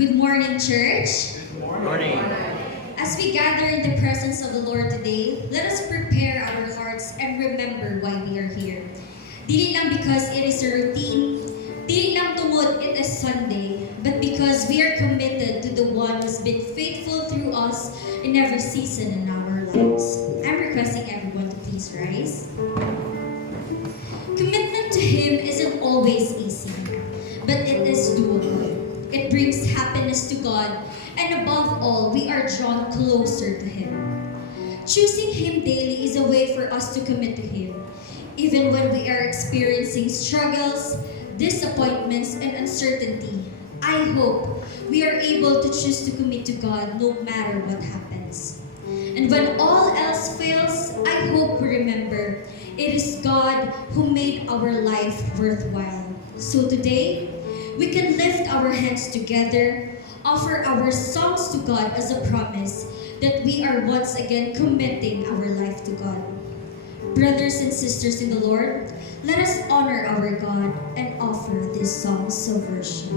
Good morning, church. Morning. As we gather in the presence of the Lord today, let us prepare our hearts and remember why we are here. Dili lang because it is a routine, dili lang tungod it is Sunday, but because we are committed to the one who's been faithful through us in every season in our lives. I'm requesting everyone to please rise. Commitment to Him isn't always easy, but it is doable. It brings happiness to God, and above all, we are drawn closer to Him. Choosing Him daily is a way for us to commit to Him, even when we are experiencing struggles, disappointments, and uncertainty. I hope we are able to choose to commit to God no matter what happens. And when all else fails, I hope we remember it is God who made our life worthwhile. So today, we can lift our hands together, offer our songs to God as a promise that we are once again committing our life to God. Brothers and sisters in the Lord, let us honor our God and offer these songs of worship.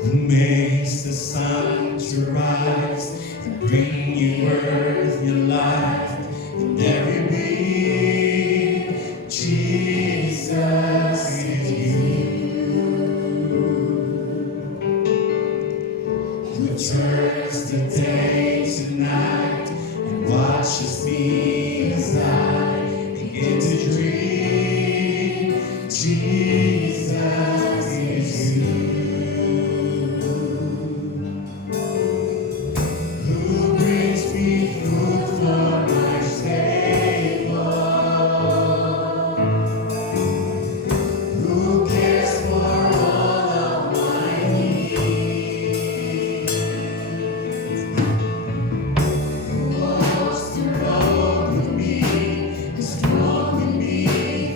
Who makes the sun to rise and bring you earth, your life, and every being? Jesus is you. Who turns the day to night and watches me as I begin to dream. Jesus is you. Who brings me food for my table? Who cares for all of my needs? Who walks the road with me, is strong with me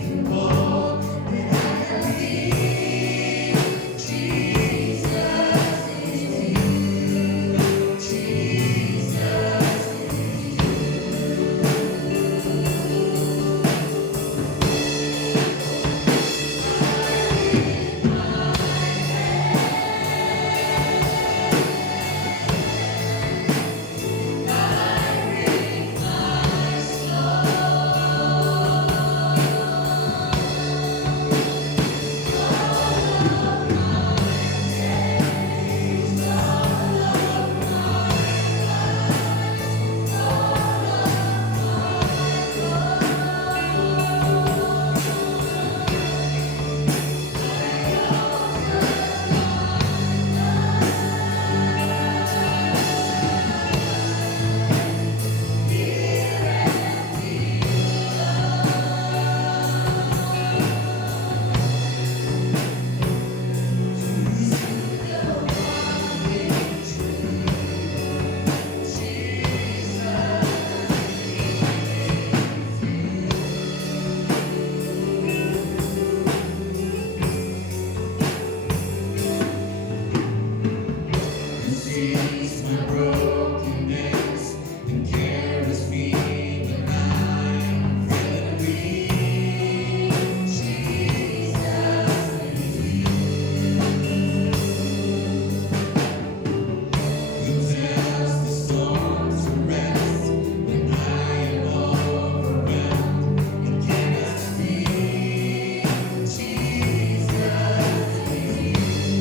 through all that I have been? Jesus is you. Jesus. Who sees my brokenness and carries me when I'm feeling weak? Jesus is you. Who tells the storm to rest when I am overwhelmed and cannot speak? Jesus is you.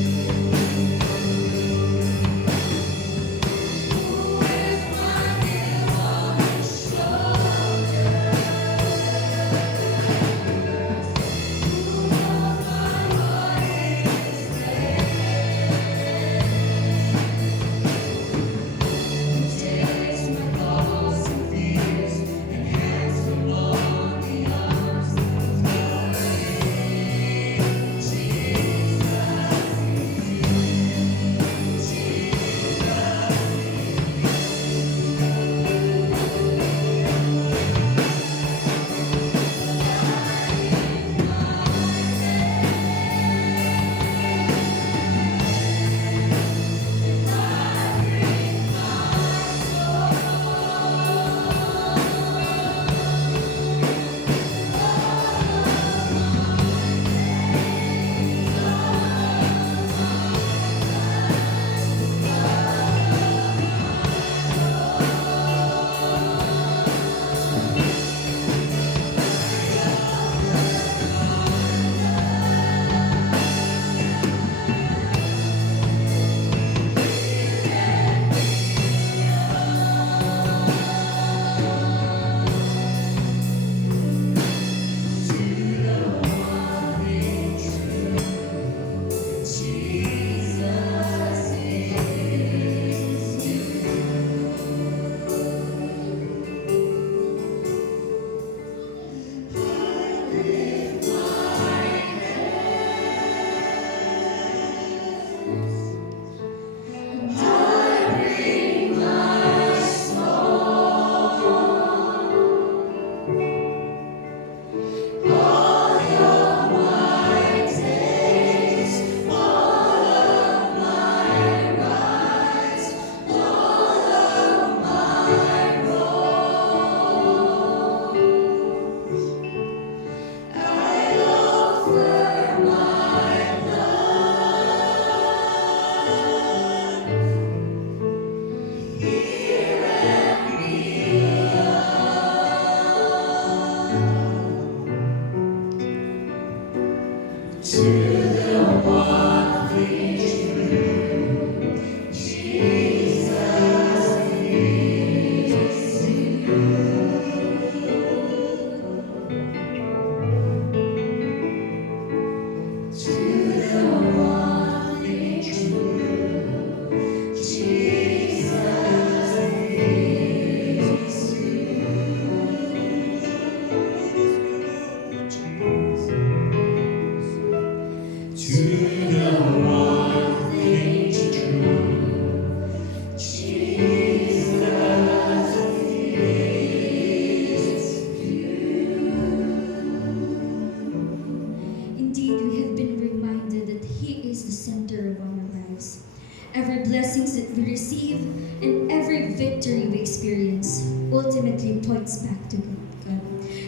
victory we experience ultimately points back to God,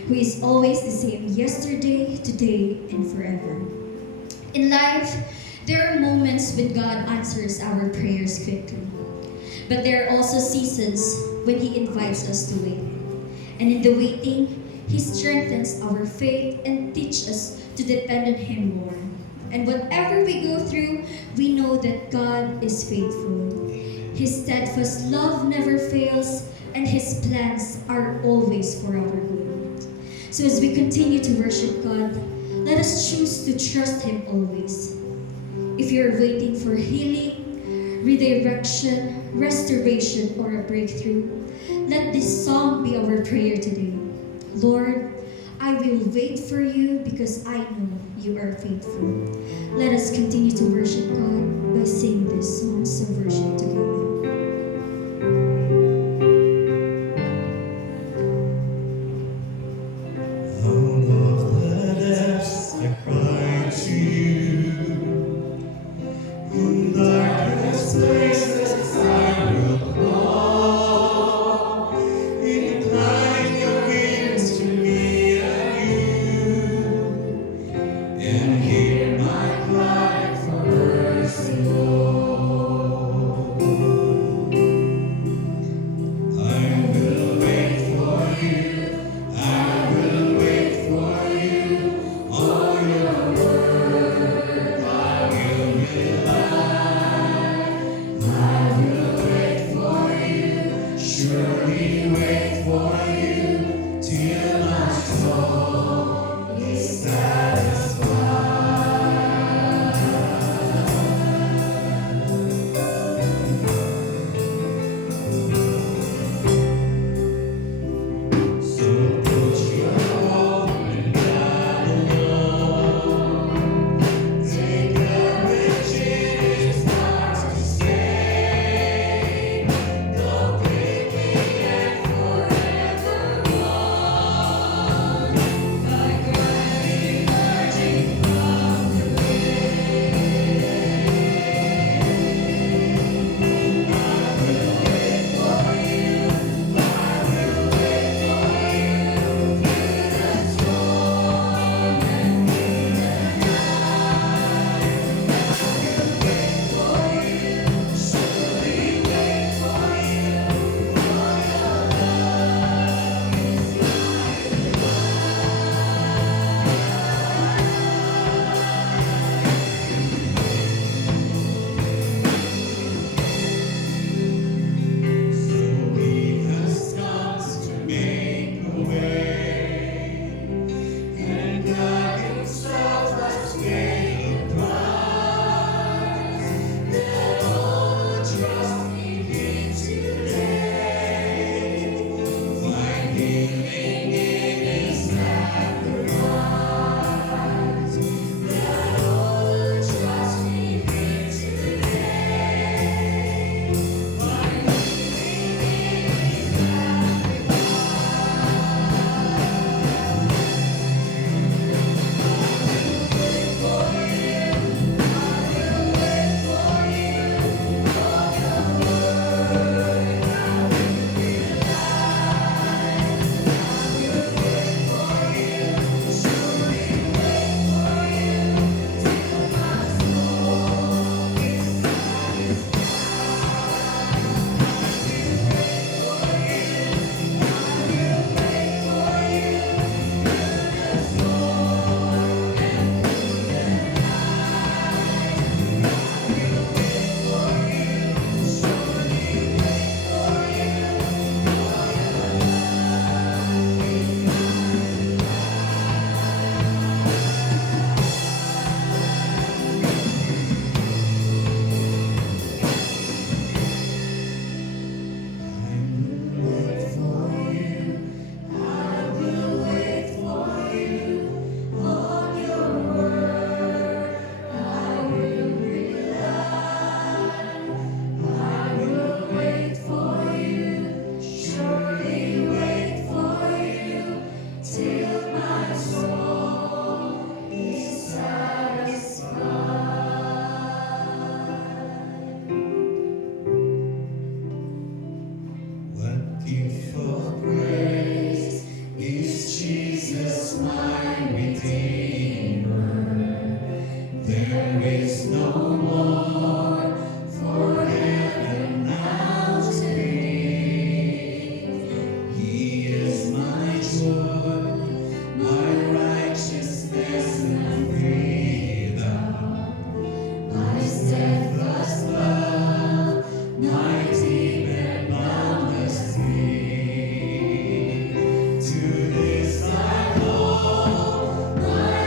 who is always the same yesterday, today, and forever. In life, there are moments when God answers our prayers quickly. But there are also seasons when He invites us to wait. And in the waiting, He strengthens our faith and teaches us to depend on Him more. And whatever we go through, we know that God is faithful. His steadfast love never fails, and His plans are always for our good. So as we continue to worship God, let us choose to trust Him always. If you're waiting for healing, redirection, restoration, or a breakthrough, let this song be our prayer today. Lord, I will wait for you because I know you are faithful. Let us continue to worship God by singing these songs of worship together. Out of the depths I cry to you. In darkest places I will call. Incline your ears to me and you, and hear my cry for mercy, Lord. If of praise is Jesus my Redeemer, there is no more for heaven now to be. He is my joy, my righteousness and freedom, my steadfast love, my deep and boundless peace. To this I call, my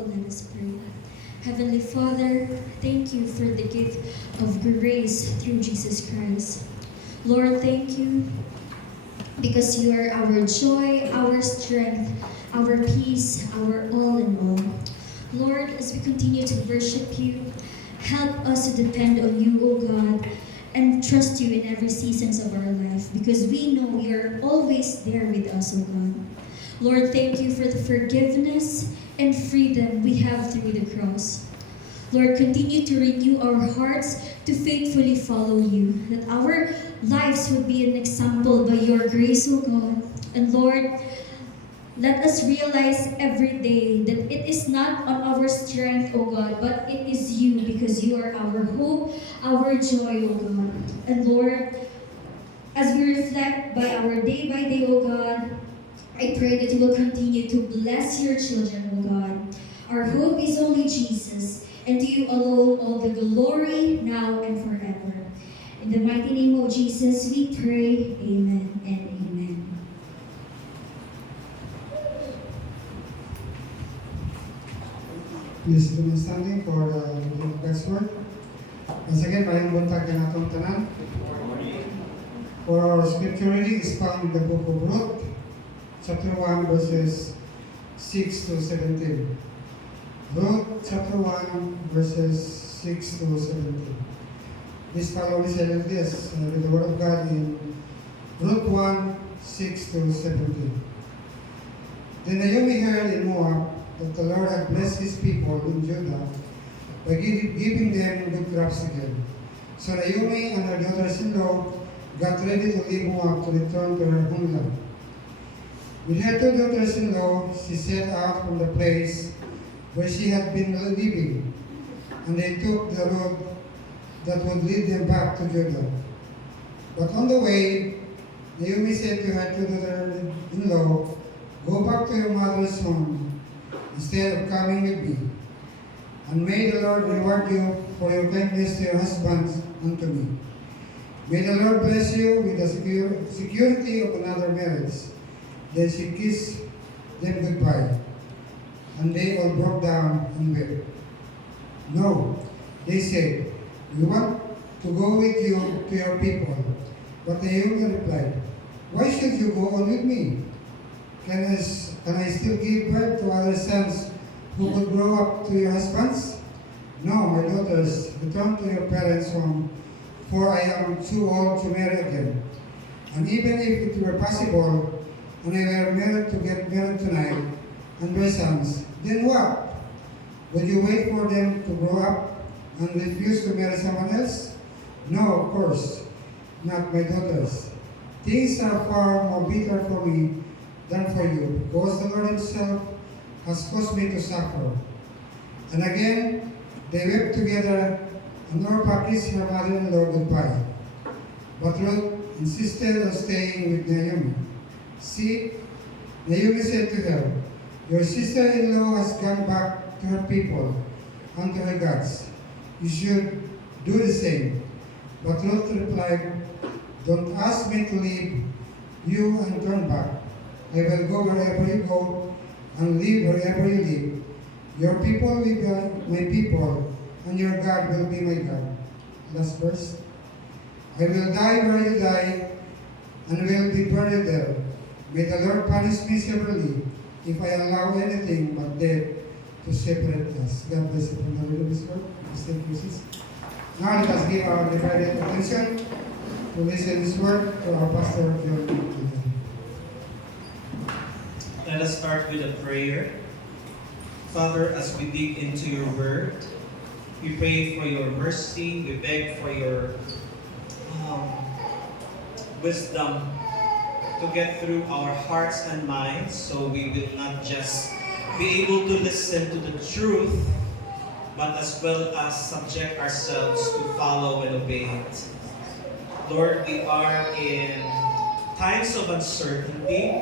all, let us pray. Heavenly Father, thank you for the gift of grace through Jesus Christ. Lord, thank you because you are our joy, our strength, our peace, our all in all. Lord, as we continue to worship you, help us to depend on you, O God, and trust you in every seasons of our life because we know you are always there with us, O God. Lord, thank you for the forgiveness and freedom we have through the cross. Lord, continue to renew our hearts to faithfully follow you, that our lives would be an example by your grace, O God. And Lord, let us realize every day that it is not on our strength, O God, but it is you because you are our hope, our joy, O God. And Lord, as we reflect by day, O God, I pray that you will continue to bless your children, O God. Our hope is only Jesus, and to you alone all the glory now and forever. In the mighty name of Jesus, we pray. Amen and amen. Please remain standing for the reading of God's word. Once again, mayong buntag ka natong tanan. For our scripture reading is found in the book of Ruth, chapter 1, verses 6 to 17. Ruth, chapter 1, verses 6 to 17. Please follow me silently as I read the word of God in Ruth 1, 6 to 17. Then Naomi heard in Moab that the Lord had blessed his people in Judah by giving them good crops again. So Naomi and her daughters-in-law got ready to leave Moab to return to her homeland. With her two daughters-in-law, she set out from the place where she had been living, and they took the road that would lead them back to Judah. But on the way, Naomi said to her two daughters-in-law, "Go back to your mother's home instead of coming with me, and may the Lord reward you for your kindness to your husbands and to me. May the Lord bless you with the security of another marriage." Then she kissed them goodbye, and they all broke down and wept. "No," they said, "we want to go with you to your people." But Naomi replied, "Why should you go on with me? Can I still give birth to other sons who could grow up to your husbands? No, my daughters, return to your parents' home, for I am too old to marry again. And even if it were possible, and I were married to get married tonight, and bear sons, then what? Would you wait for them to grow up and refuse to marry someone else? No, of course, not my daughters. Things are far more bitter for me than for you, because the Lord himself has caused me to suffer." And again, they wept together, and Orpah kissed her mother-in-law goodbye. But Ruth insisted on staying with Naomi. "See," Naomi said to her, "your sister-in-law has gone back to her people and to her gods. You should do the same." But Ruth replied, "Don't ask me to leave you and turn back. I will go wherever you go and live wherever you live. Your people will be my people, and your God will be my God." Last verse. "I will die where you die, and will be buried there. May the Lord punish me severely if I allow anything but death to separate us." God bless you from the reading of His word. Stay places. Now let us give our divided attention to listen His word to our pastor John. Let us start with a prayer. Father, as we dig into your word, we pray for your mercy, we beg for your wisdom to get through our hearts and minds, so we will not just be able to listen to the truth, but as well as subject ourselves to follow and obey it. Lord, we are in times of uncertainty,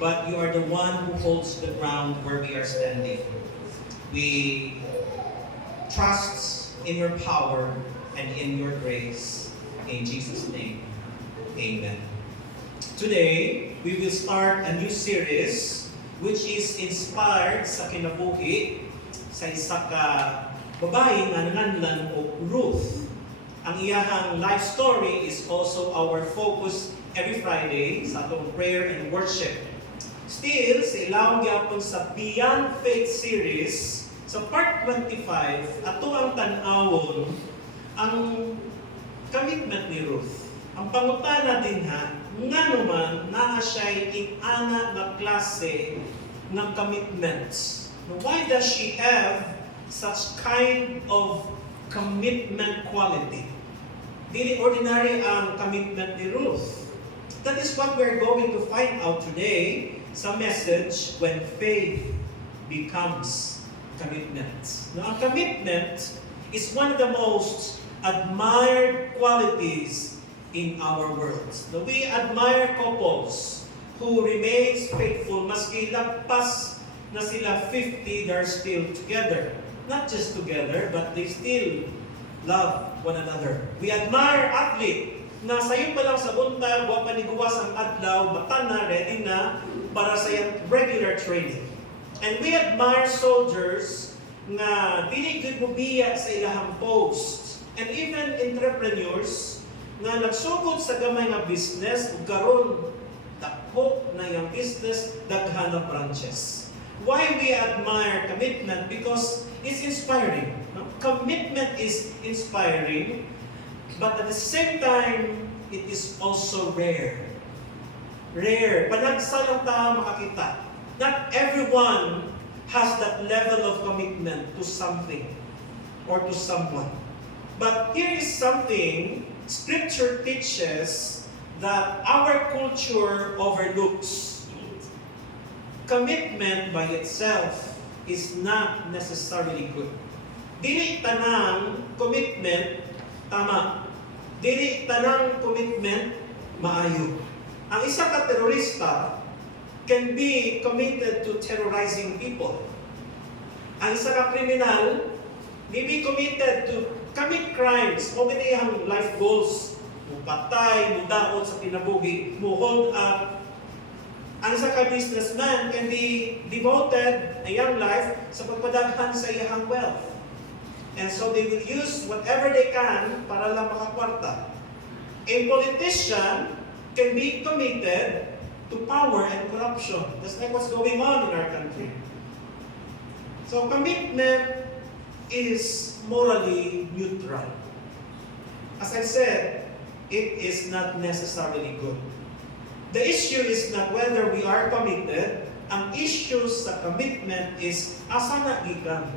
but you are the one who holds the ground where we are standing. We trust in your power and in your grace. In Jesus' name, amen. Today, we will start a new series which is inspired sa kinabuhi sa isa ka babae nga nanganlan o Ruth. Ang iyahang life story is also our focus every Friday sa atong prayer and worship. Still, sa ilawang gyapon sa Beyond Faith series, sa part 25, ato ang tan-awon ang commitment ni Ruth. Ang pangutana din nga naman naa siya'y ing-ana na klase ng commitments. Why does she have such kind of commitment quality? Dili ordinary ang commitment ni Ruth. That is what we're going to find out today sa message, When Faith Becomes Commitment. Now, ang commitment is one of the most admired qualities in our world. Now, we admire couples who remains faithful maski lagpas na sila 50, they're still together. Not just together, but they still love one another. We admire athlete na sayo pa lang sa buntag, wa paniguwas ang adlaw, mata na, ready na para sa regular training. And we admire soldiers nga dili gid mobiya sa ilahang post. And even entrepreneurs nga nagsugod sa gamay nga business ug karon dako na yung business daghan na branches. Why we admire commitment? Because it's inspiring. No? Commitment is inspiring, but at the same time, it is also rare. Rare. Panagsa lang tayo makakita. Not everyone has that level of commitment to something or to someone. But here is something Scripture teaches that our culture overlooks. Commitment by itself is not necessarily good. Dili tanang commitment tama. Dili tanang commitment maayo. Ang isa ka terorista can be committed to terrorizing people. Ang isa ka kriminal may be committed to commit crimes. O ganiyang life goals. Mupatay, mudaot sa kinabuhi, mu hold up. Ang isa ka businessman can be devoted a young life sa pagpadaghan sa iyang wealth. And so they will use whatever they can para lang makakwarta. A politician can be committed to power and corruption. That's like what's going on in our country. So commitment is morally neutral. As I said, it is not necessarily good. The issue is not whether we are committed. Ang issue sa commitment is asa na gikan.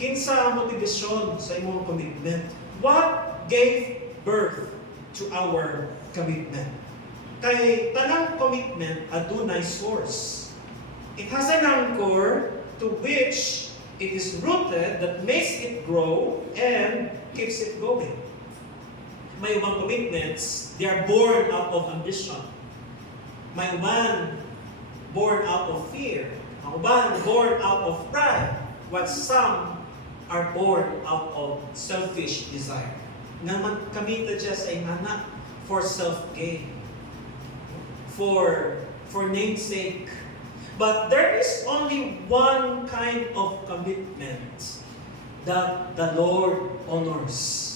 Kinsa ang motivasyon sa imong commitment? What gave birth to our commitment? Kay tanang commitment adunay source. It has an anchor to which it is rooted that makes it grow and keeps it going. May ubang commitments, they are born out of ambition. May uban born out of fear. May uban born out of pride. While some are born out of selfish desire. Nga man committed siya sa ingana for self-gain. For namesake. But there is only one kind of commitment that the Lord honors.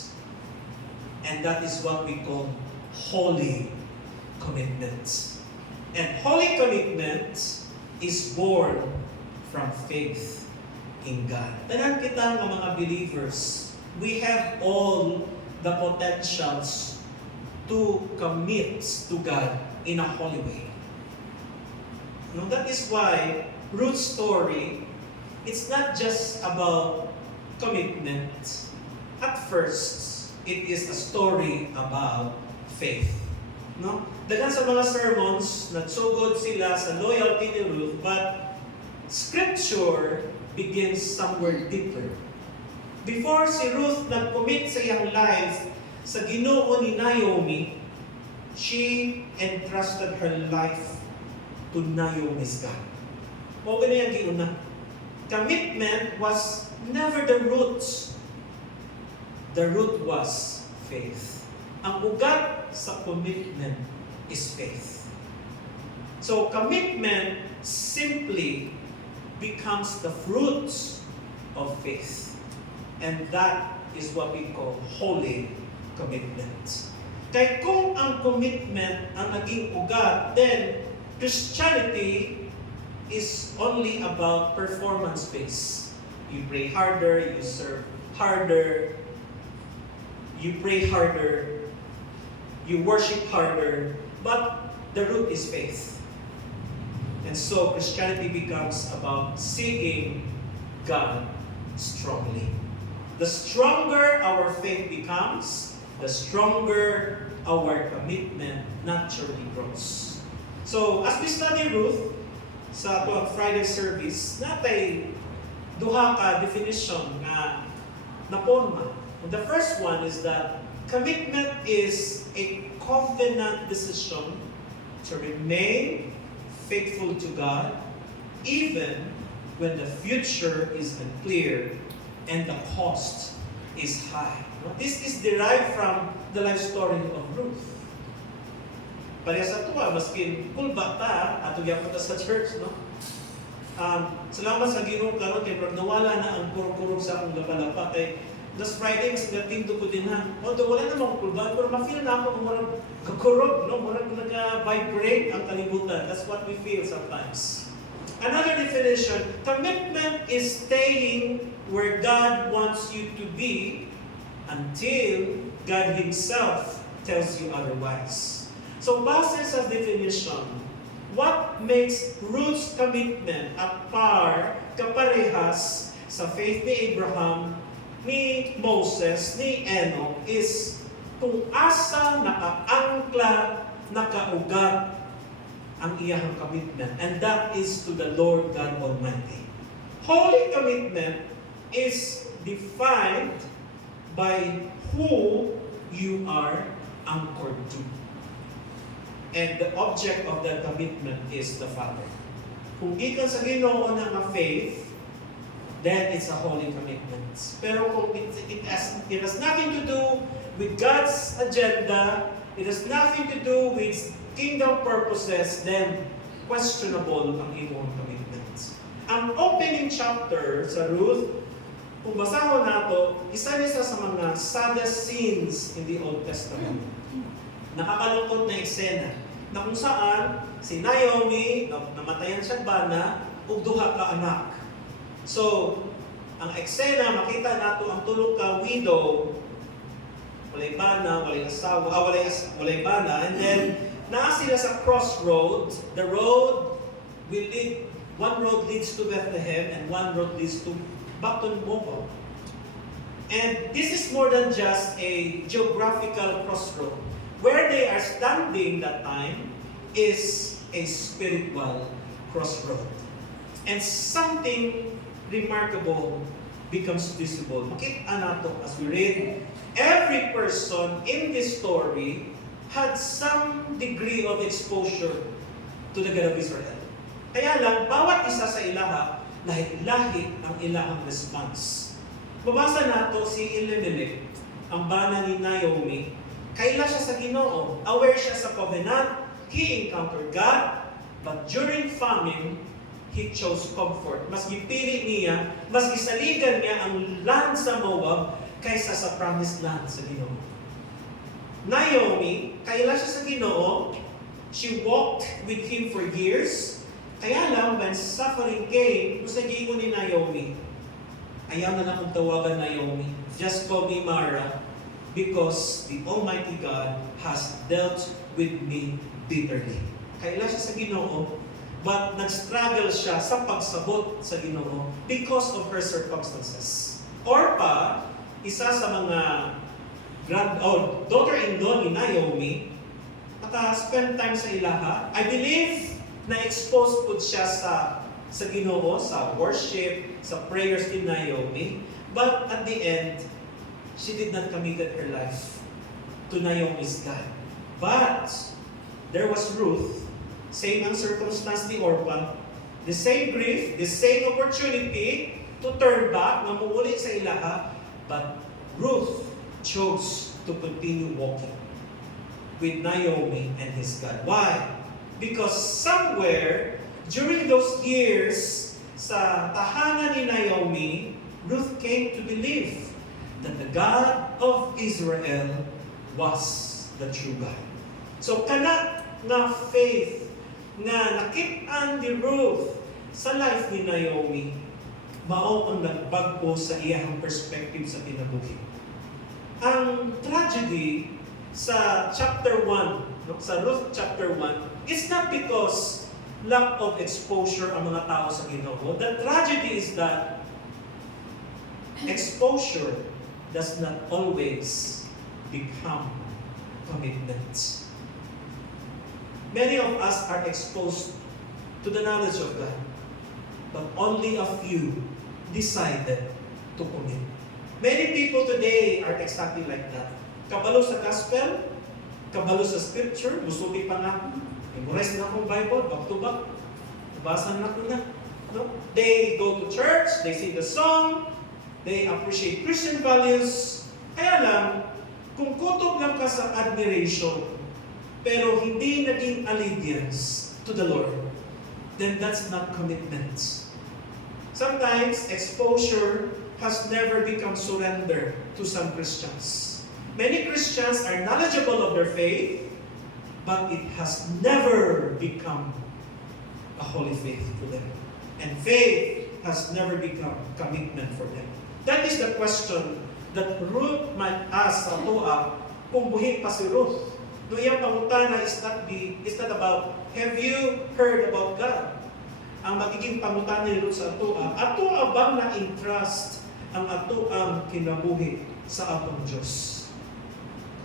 And that is what we call holy commitment. And holy commitment is born from faith in God. Tanan kita ng mga believers, we have all the potentials to commit to God in a holy way. Now, that is why Ruth's story, it's not just about commitment. At first, it is a story about faith. No? Dagan sa mga sermons, nagsugod sila sa loyalty ni Ruth, but Scripture begins somewhere deeper. Before si Ruth nag-commit sa iyang life sa Ginoo ni Naomi, she entrusted her life to Naomi's God. O ganyan giuna. Commitment was never the roots. The root was faith. Ang ugat sa commitment is faith. So commitment simply becomes the fruits of faith. And that is what we call holy commitment. Kaya kung ang commitment ang naging ugat, then Christianity is only about performance-based. You pray harder, you serve harder, you pray harder, you worship harder, but the root is faith. And so Christianity becomes about seeing God strongly. The stronger our faith becomes, the stronger our commitment naturally grows. So, as we study Ruth, sa tuwang Friday service, natay duha ka definition na naporma. The first one is that commitment is a covenant decision to remain faithful to God even when the future is unclear and the cost is high. This is derived from the life story of Ruth. Pareha sa tuwa, maskin kulba ta, ato gyapon ta sa church, no? Salamat sa Ginoo karon kay nawala na ang kurog-kurog sa akong lapalapa kay last Friday mas gatinto ko din ha. Although wala namang kulba, pero ma-feel na ako murag kakurog, no? Murag nag-vibrate ang kalibutan. That's what we feel sometimes. Another definition, commitment is staying where God wants you to be until God Himself tells you otherwise. So, base sa definition, what makes Ruth's commitment kaparehas sa faith ni Abraham, ni Moses, ni Enoch is kung asa nakaangkla, nakaugat ang iyang commitment. And that is to the Lord God Almighty. Holy commitment is defined by who you are anchored to. And the object of that commitment is the Father. Kung gikan sa Ginoo na nga faith, then it's a holy commitment. Pero kung it has nothing to do with God's agenda, it has nothing to do with kingdom purposes, then questionable ang imong commitments. Ang opening chapter sa Ruth, kung basahon nato, isa niya sa mga saddest scenes in the Old Testament. Nakakalungkot na eksena na kung saan si Naomi, namatayan siya bana, ug duha ka anak. So, ang eksena, makita nato ang tulog ka widow, walay bana, walay asawa, walay bana, and then naa sila sa crossroad. The road will lead, one road leads to Bethlehem and one road leads to Baton Moab. And this is more than just a geographical crossroad. Where they are standing that time is a spiritual crossroad. And something remarkable becomes visible. Makita nato as we read, every person in this story had some degree of exposure to the God of Israel. Kaya lang, bawat isa sa ilaha, lahi-lahi ang ilahang response. Babasa nato si Elimelech, ang bana ni Naomi, kaila siya sa Ginoo, aware siya sa covenant, he encountered God, but during famine, he chose comfort. Mas gipili niya, mas gisaligan niya ang land sa Moab kaysa sa promised land sa Ginoo. Naomi, kaila siya sa Ginoo, she walked with him for years. Kaya lang, when suffering came, gusto giingon ni Naomi, ayaw na akong tawagan Naomi. Just call me Mara, because the Almighty God has dealt with me bitterly. Kaila siya sa Ginoo, but nag-struggle siya sa pagsabot sa Ginoo because of her circumstances. Orpah, isa sa mga daughter-in-law ni Naomi, naka-spend time sa ilaha. I believe na-expose po siya sa Ginoo, sa worship, sa prayers ni Naomi. But at the end, she did not committed her life to Naomi's God. But there was Ruth, same ang circumstance ni Orpah, the same grief, the same opportunity to turn back, na muuli sa ilaha, but Ruth chose to continue walking with Naomi and his God. Why? Because somewhere, during those years, sa tahanan ni Naomi, Ruth came to believe that the God of Israel was the true God. So, kana nga faith nga nakit-an ni Ruth sa life ni Naomi, mao ang nagbago sa iyang perspective sa kinabuhi. Ang tragedy sa chapter 1, no, sa Ruth chapter 1, it's not because lack of exposure ang mga tao sa Ginoo. The tragedy is that exposure does not always become commitment. Many of us are exposed to the knowledge of God, but only a few decided to commit. Many people today are exactly like that. Kabalo sa gospel, kabalo sa scripture, musubi pa nga, memorize na akong Bible, back to back, nabasa na ko na. No? They go to church, they sing the song, they appreciate Christian values. Kaya lang, kung kutob lang ka sa admiration, pero hindi naging allegiance to the Lord, then that's not commitment. Sometimes, exposure has never become surrender to some Christians. Many Christians are knowledgeable of their faith, but it has never become a holy faith to them. And faith has never become commitment for them. That is the question that Ruth might ask sa Toa kung buhi pa si Ruth. No, iyang pangutana is not about, have you heard about God? Ang magiging pangutana ni Ruth sa Toa bang na-entrust ang atoang kinabuhi sa atong Diyos?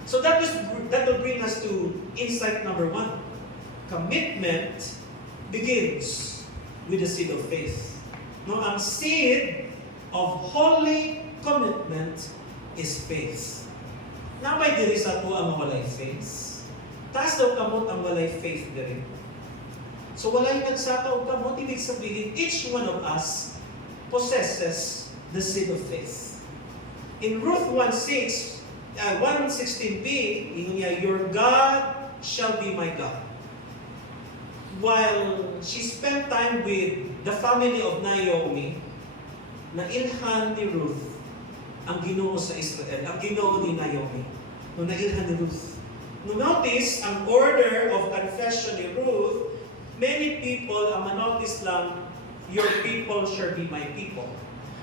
So that will bring us to insight number 1. Commitment begins with the seed of faith. No, ang seed of holy commitment is faith. Na may diri sa ato ang walay faith. Taas daw kamot ang walay faith diri. So walay nagsaka og kamot, ibig sabihin each one of us possesses the seed of faith. In Ruth 1:16b, niya, your God shall be my God. While she spent time with the family of Naomi, nailhan ni Ruth ang Ginoo sa Israel, ang Ginoo ni Naomi. No, nailhan ni Ruth. No, notice ang order of confession ni Ruth, many people ang manotice lang, your people shall be my people.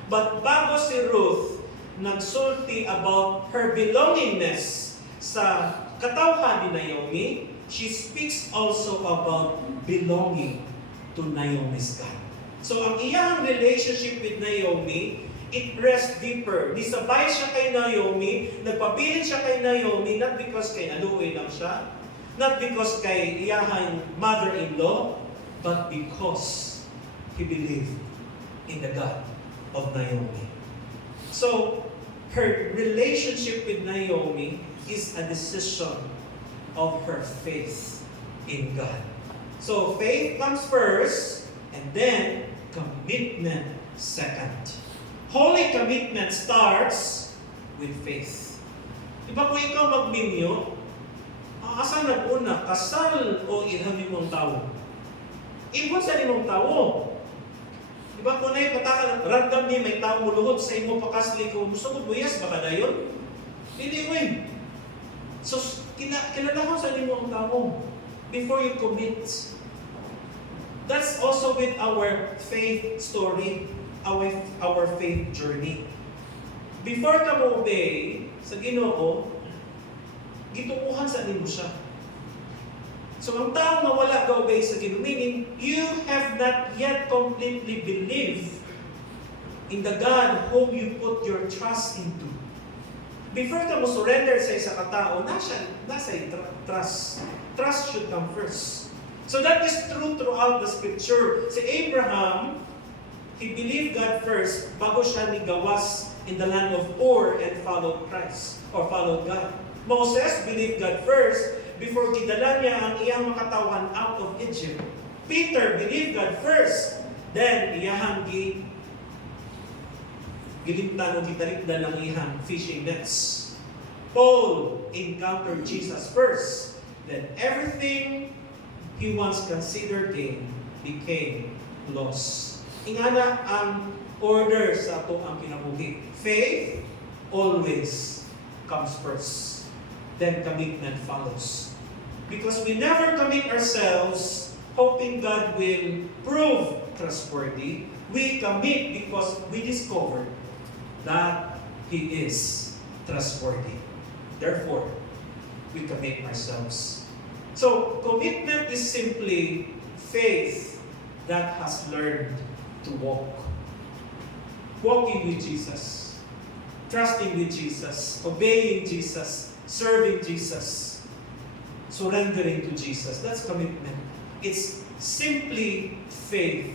But bago si Ruth nagsulti about her belongingness sa katawhan ni Naomi, she speaks also about belonging to Naomi's God. So ang iyang relationship with Naomi, it rests deeper. Nisabay siya kay Naomi, nagpapilit siya kay Naomi, not because kay naluoy lang siya, not because kay iyahang mother-in-law, but because he believed in the God of Naomi. So, her relationship with Naomi is a decision of her faith in God. So, faith comes first, and then commitment second. Holy commitment starts with faith. Diba kung ikaw magminyo, asa nag-una, kasal o ilhan mong tao? Ibon sa nimong tao. Diba kung na yung pataka, random niya may tao muluhod sa imo pakasli ko, musugod mo, yes, baka dayon? Hindi, wait. So, kinalahon sa nimong tao before you commit. That's also with our faith story, our faith journey. Before ka mo obey sa Ginoo, gitukuhan sa nimo siya. So ang tao na wala ka obey sa Ginoo, meaning you have not yet completely believed in the God whom you put your trust into. Before ka mo surrender sa isa ka tao, nasa trust. Trust should come first. So that is true throughout the scripture. Si Abraham, he believed God first bago siya nigawas in the land of Ur and followed Christ or followed God. Moses believed God first before gidala niya ang iyang makatawan out of Egypt. Peter believed God first, then iyahang gilimtan o gitalikdan ng iyang fishing nets. Paul encountered Jesus first, then everything he once considered gain became loss. Ingana ang order sa ato ang kinabuhi. Faith always comes first. Then commitment follows. Because we never commit ourselves hoping God will prove trustworthy. We commit because we discovered that He is trustworthy. Therefore, we commit ourselves. So, commitment is simply faith that has learned to walk. Walking with Jesus. Trusting with Jesus. Obeying Jesus. Serving Jesus. Surrendering to Jesus. That's commitment. It's simply faith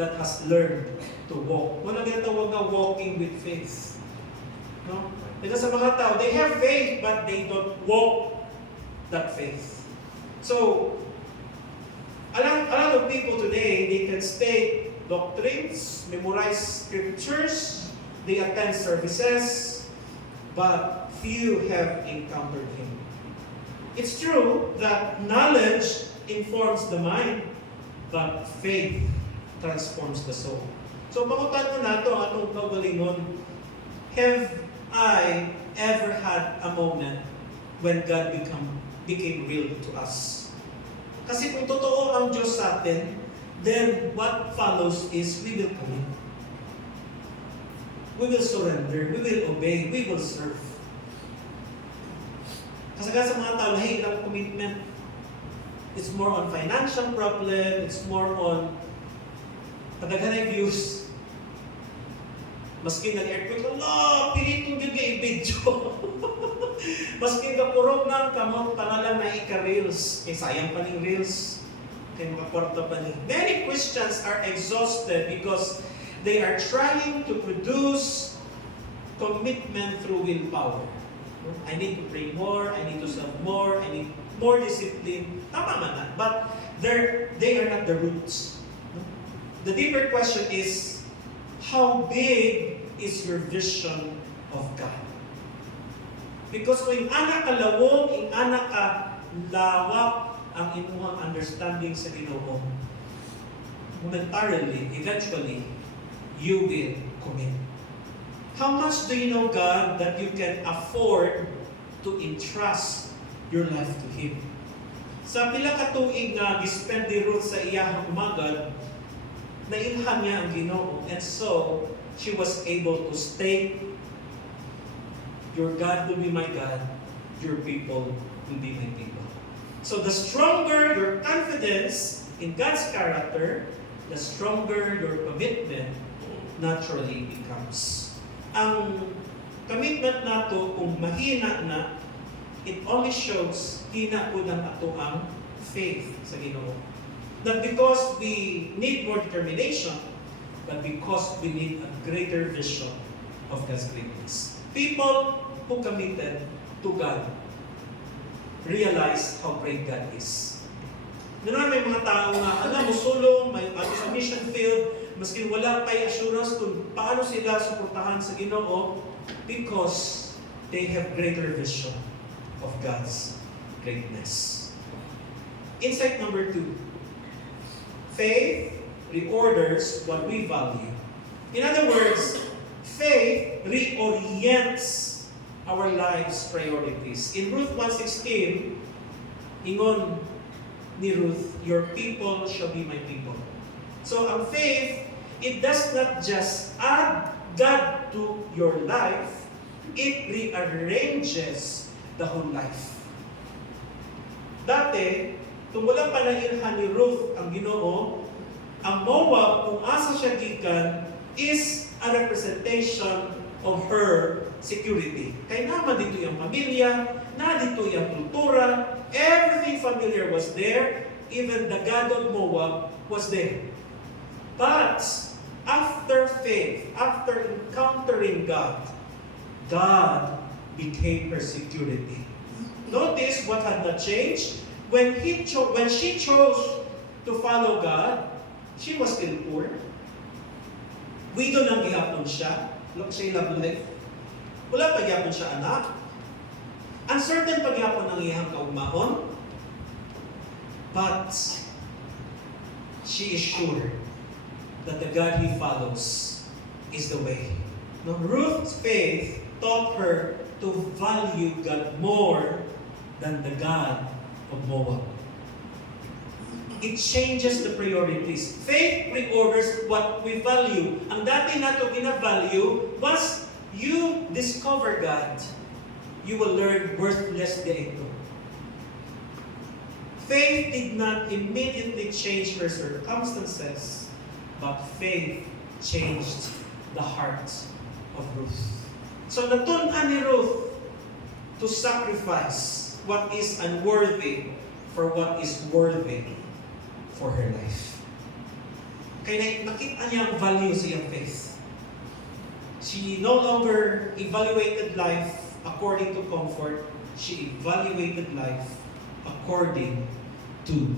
that has learned to walk. Walang ginatawag na walking with faith. No? Because sa mga tao, they have faith but they don't walk that faith. So, a lot of people today, they can state doctrines, memorize scriptures, they attend services, but few have encountered Him. It's true that knowledge informs the mind, but faith transforms the soul. So, pangutan mo na ito, atong kaugalingon, have I ever had a moment when God became real to us? Kasi kung totoo ang Diyos sa atin, then what follows is we will commit. We will surrender, we will obey, we will serve. Kasagad sa mga tao, hey, ilang commitment. It's more on financial problem, it's more on kadaghanay views. Maski nag-earthquake, pilit yung gilga i-video. Maski kapurog ng kamot, talalang na ika-reels. Eh, sayang pa ng reels. Kaya makakwarta pa ni. Many Christians are exhausted because they are trying to produce commitment through willpower. I need to pray more, I need to serve more, I need more discipline. Tama man, but they are not the roots. The deeper question is, how big is your vision of God? Because kung anak ka lawong, anak ka lawak ang inyong understanding sa Ginoo, momentarily, eventually, you will commit. How much do you know God that you can afford to entrust your life to Him? Sa pila ka tuig nga gispendi ron sa iyang umagad, nailhan niya ang Ginoo, and so she was able to state, your God will be my God, your people will be my people. So the stronger your confidence in God's character, the stronger your commitment naturally becomes. Ang commitment nato kung mahina na, it only shows hina po ng ato ang faith sa Ginoo. Not because we need more determination, but because we need a greater vision of God's greatness. People who committed to God realize how great God is. Ganun may mga tao nga, musulong, may sa mission field, maski wala pa'y assurance kung paano sila suportahan sa Ginoo because they have greater vision of God's greatness. Insight number 2. Faith reorders what we value. In other words, faith reorients our lives' priorities. In Ruth 1:16, ingon ni Ruth, your people shall be my people. So ang faith, it does not just add God to your life, it rearranges the whole life. Dati, kung wala panahirhan ni Ruth ang Ginoo, ang Moab, kung asa siya gikan, is a representation of her security. Kaya naman dito yung pamilya, na dito yung kultura, everything familiar was there, even the God of Moab was there. But, after faith, after encountering God, God became her security. Notice what had not changed. When she chose to follow God, she was still poor. Widow lang gihapon siya. Look siya love life. Wala pa gihapon siya anak. Uncertain pa gihapon ang iyang kaugmahon. But she is sure that the God he follows is the way. Now, Ruth's faith taught her to value God more than the God of Moab. It changes the priorities. Faith reorders what we value. Ang dati nato gina-value was you discover God, you will learn worthless the ito. Faith did not immediately change her circumstances, but faith changed the heart of Ruth. So natun-an ni Ruth to sacrifice what is unworthy for what is worthy for her life. Kaya nakita niya ang value sa iyang faith. She no longer evaluated life according to comfort. She evaluated life according to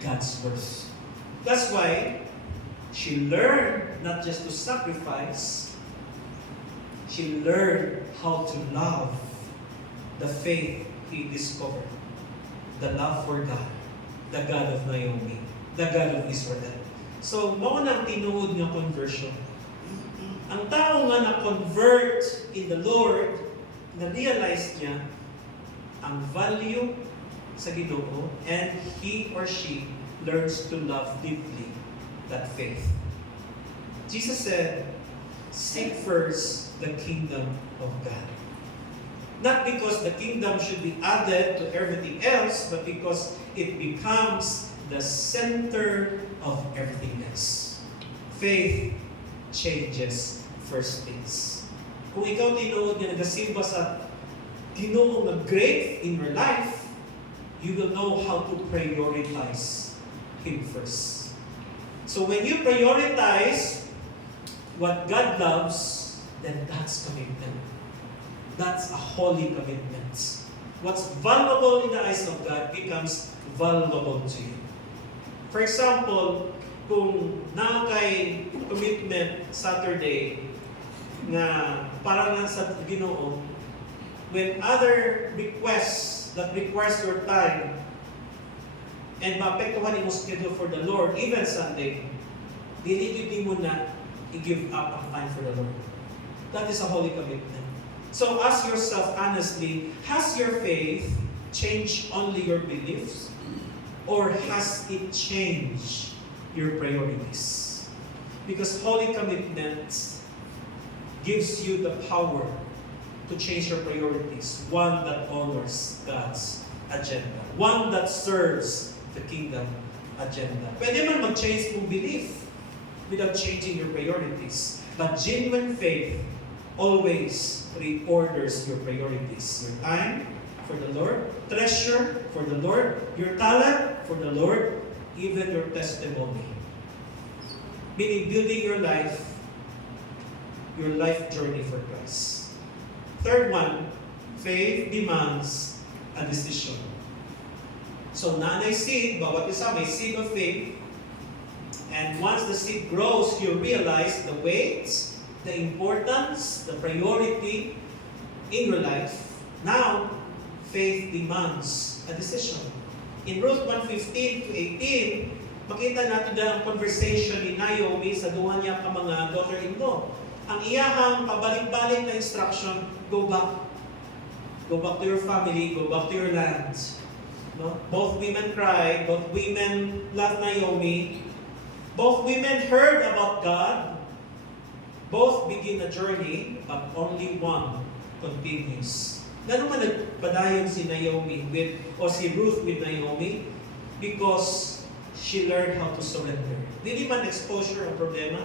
God's worth. That's why she learned not just to sacrifice, she learned how to love the faith he discovered. The love for God, the God of Naomi, the God of Israel. So, mao na ang tinuod nga conversion. Ang tao nga na-convert in the Lord, na-realize niya ang value sa Ginoo, and he or she learns to love deeply that faith. Jesus said, seek first the kingdom of God. Not because the kingdom should be added to everything else, but because it becomes the center of everything else. Faith changes first things. Kung ikaw tinuod nga nagasimba sa Ginoo nga great in your life, you will know how to prioritize Him first. So when you prioritize what God loves, then that's commitment. That's a holy commitment. What's valuable in the eyes of God becomes valuable to you. For example, kung na kay commitment Saturday nga para lang sa Ginoo, when other requests that requires your time and maapektuhan imong schedule for the Lord, even Sunday, di mo na i-give up ang time for the Lord. That is a holy commitment. So ask yourself honestly, has your faith changed only your beliefs? Or has it changed your priorities? Because holy commitment gives you the power to change your priorities. One that honors God's agenda. One that serves the kingdom agenda. Pwede man mag-change mong belief without changing your priorities. But genuine faith always reorders your priorities. Your time for the Lord, treasure for the Lord, your talent for the Lord, even your testimony. Meaning building your life journey for Christ. Third one, faith demands a decision. So nanay seed, bawat isa may seed of faith. And once the seed grows, you realize the weight, the importance, the priority in your life. Now, faith demands a decision. In Ruth 1:15 to 18, makita natin ang conversation ni Naomi sa duha niya ka mga daughter-in-law. Ang iyahang pabalik-balik na instruction, go back. Go back to your family, go back to your land. No? Both women cried, both women loved Naomi, both women heard about God, both begin a journey, but only one continues. Gano'n man nagpadayon si Naomi o si Ruth with Naomi? Because she learned how to surrender. Hindi man exposure ang problema.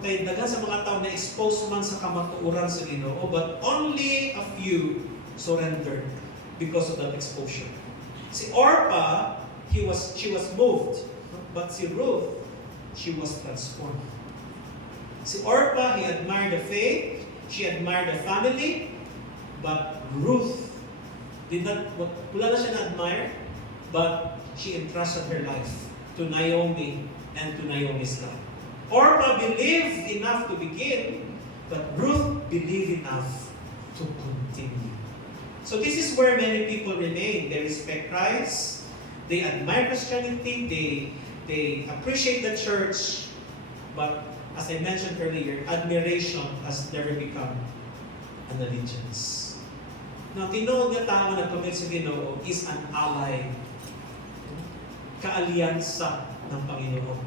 Kaya daga sa mga tao na expose man sa kamatuoran sa Ginoo, but only a few surrendered because of that exposure. Si Orpah, she was moved, but si Ruth, she was transformed. Si Orpah, he admired the faith, she admired the family, but Ruth did not, wala na siya na-admire, but she entrusted her life to Naomi and to Naomi's God. Orpah believed enough to begin, but Ruth believed enough to continue. So this is where many people remain. They respect Christ, They admire Christianity, they appreciate the church, but as I mentioned earlier, admiration has never become an allegiance. Now, tinuod nga tao na commit sa Ginoo is an ally, kaalyansa ng Panginoon.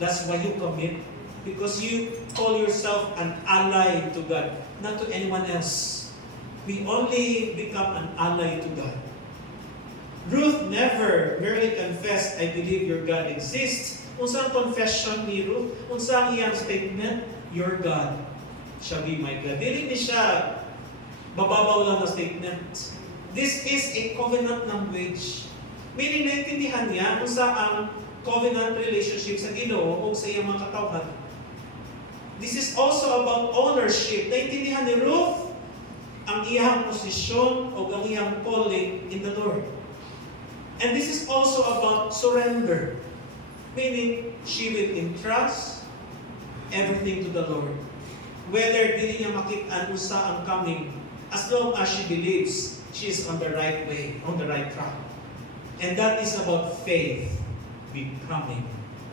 That's why you commit, because you call yourself an ally to God, not to anyone else. We only become an ally to God. Ruth never merely confessed, I believe your God exists. Unsang confession ni Ruth? Unsang iyang statement? Your God shall be my God. Dili ni siya bababaw lang na statement. This is a covenant language. Meaning, naintindihan niya kung saan ang covenant relationship sa Ginoo o sa iyang mga katawhan. This is also about ownership. Naintindihan ni Ruth ang iyang posisyon o ang iyang calling in the Lord. And this is also about surrender. Meaning, she will entrust everything to the Lord. Whether dili niya makita sa ang coming, as long as she believes she is on the right way, on the right track. And that is about faith becoming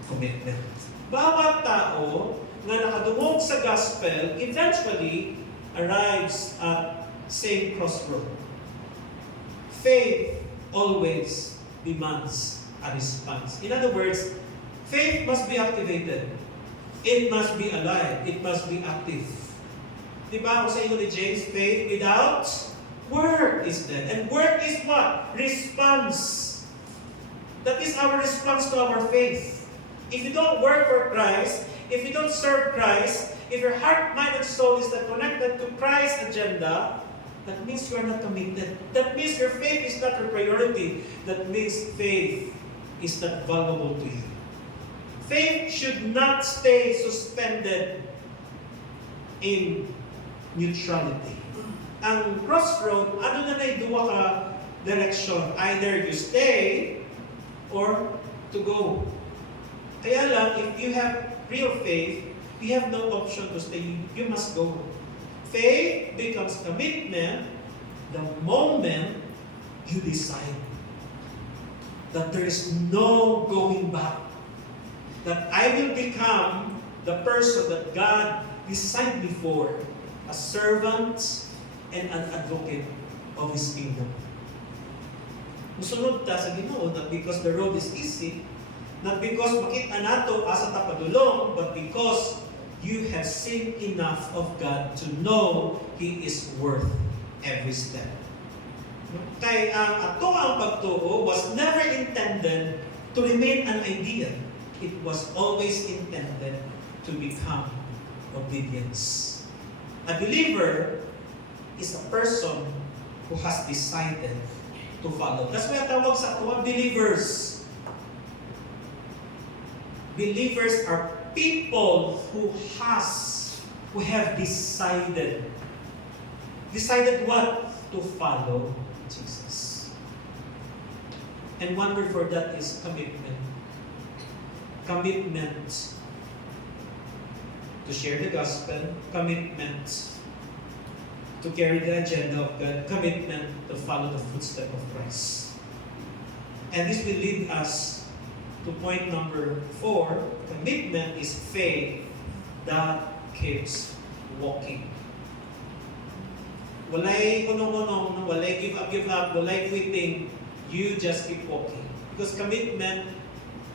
commitment. Bawat tao na nakadungog sa gospel eventually arrives at same crossroad. Faith always demands a response. In other words, faith must be activated. It must be alive. It must be active. Diba ako sa inyo ni James, faith without work is dead. And work is what? Response. That is our response to our faith. If you don't work for Christ, if you don't serve Christ, if your heart, mind, and soul is not connected to Christ's agenda, that means you are not committed. That means your faith is not your priority. That means faith is not valuable to you. Faith should not stay suspended in neutrality. Ang crossroad, ano na duwa ka direction. Either you stay or to go. Kaya lang, if you have real faith, you have no option to stay. You must go. Faith becomes commitment the moment you decide that there is no going back. That I will become the person that God designed before, a servant and an advocate of His kingdom. Musunod ta sa Ginoo, not because the road is easy, not because makita nato asa ta padulong, but because you have seen enough of God to know He is worth every step. Kaya ang ato ang pagtuo was never intended to remain an idea. It was always intended to become obedience. A believer is a person who has decided to follow. That's why tawag sa ato believers. Believers are people who have decided what? To follow Jesus. And one word for that is commitment. Commitment to share the gospel, commitment to carry the agenda of God, commitment to follow the footsteps of Christ. And this will lead us to point number 4, commitment is faith that keeps walking. Walay unong-unong, walay give up, walay quitting. You just keep walking. Because commitment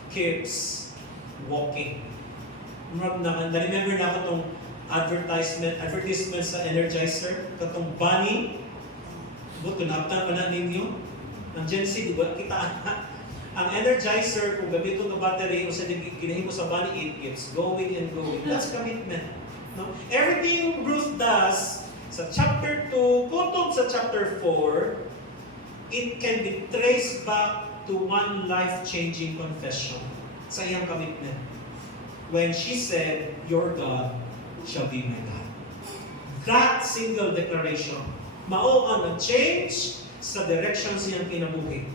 keeps walking. Na-remember na ako itong advertisement sa Energizer, katong bunny. Buto, naptan pa na ninyo. Ang Gen Z, diba kita ang Energizer, kung gamito ng battery, o sa ginahin mo sa bunny, it keeps going and going. That's commitment. No? Everything Ruth does sa chapter 2, kutog sa chapter 4, it can be traced back to one life-changing confession sa iyang commitment. When she said, your God shall be my God. That single declaration, mao ang nag-change sa direction siyang kinabuhi.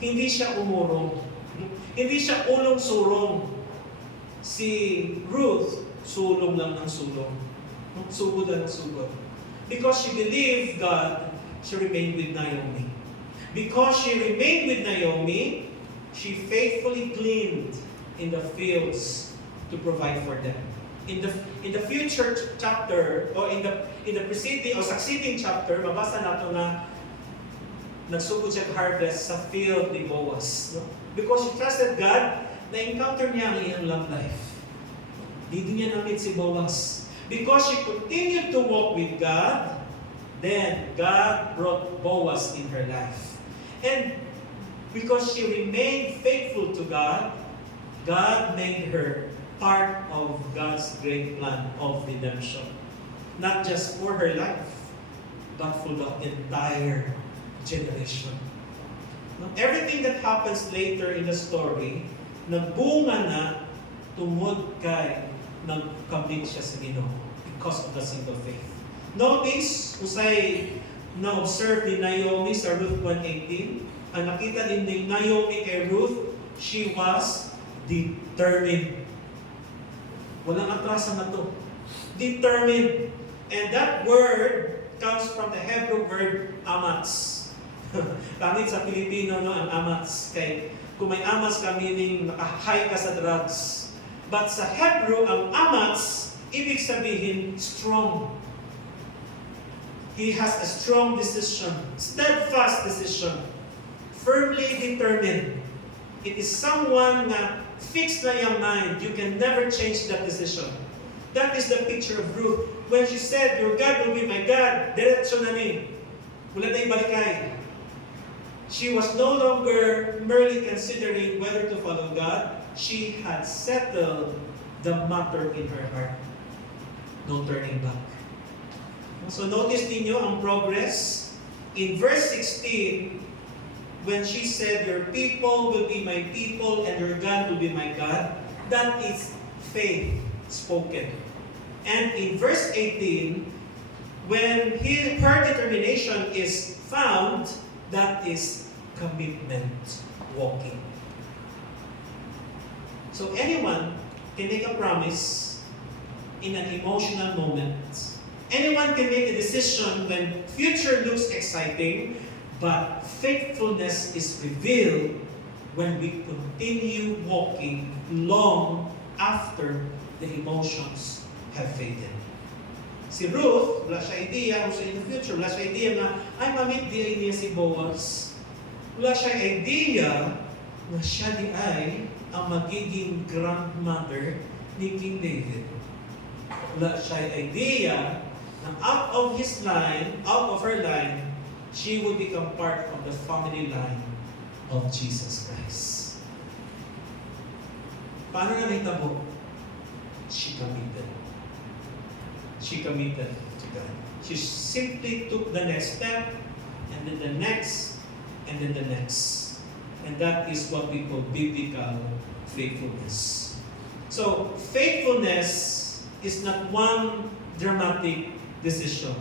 Hindi siya umurong. Hindi siya ulong-surong. Si Ruth, sulong lang ng sulong. Sugod lang ng sugod. Because she believed God, she remained with Naomi. Because she remained with Naomi, she faithfully gleaned in the fields to provide for them. In the future chapter, or in the preceding or succeeding chapter, mabasa nato na nagsugod siya harvest sa field ni Boaz. No? Because she trusted God, na-encounter niya ang iyang love life. Hindi niya na-meet si Boaz. Because she continued to walk with God, then God brought Boaz in her life. And because she remained faithful to God, God made her part of God's great plan of redemption. Not just for her life, but for the entire generation. Everything that happens later in the story, nagbunga na tungod kay nagkabit siya sa Ginoo because of the simple faith. Notice, usay na-observe ni Naomi sa Ruth 1:18, ang nakita din ni Naomi kay Ruth, she was determined. Walang atrasan na to. Determined. And that word comes from the Hebrew word amats. Pangit sa Pilipino, no, ang amats. Kay, kung may amats ka, meaning nakahay ka sa drugs. But sa Hebrew, ang amats, ibig sabihin, strong. He has a strong decision, steadfast decision, firmly determined. It is someone na fixed na yung mind. You can never change that decision. That is the picture of Ruth. When she said, your God will be my God, diretso na ni. Wala na ibalikay. She was no longer merely considering whether to follow God. She had settled the matter in her heart. No turning back. So notice ninyo ang progress. In verse 16, when she said, your people will be my people and your God will be my God, that is faith spoken. And in verse 18, when her determination is found, that is commitment walking. So anyone can make a promise in an emotional moment. Anyone can make a decision when future looks exciting, but faithfulness is revealed when we continue walking long after the emotions have faded. Si Ruth, wala siya idea kung sa in the future, wala siya idea na, ay mamit di niya si Boaz. Wala siya idea na siya di ay ang magiging grandmother ni King David. Wala siya idea na out of his line, out of her line, she would become part of the family line of Jesus Christ. Paano na naitabo? She committed. She committed to God. She simply took the next step, and then the next, and then the next. And that is what we call biblical faithfulness. So, faithfulness is not one dramatic decision,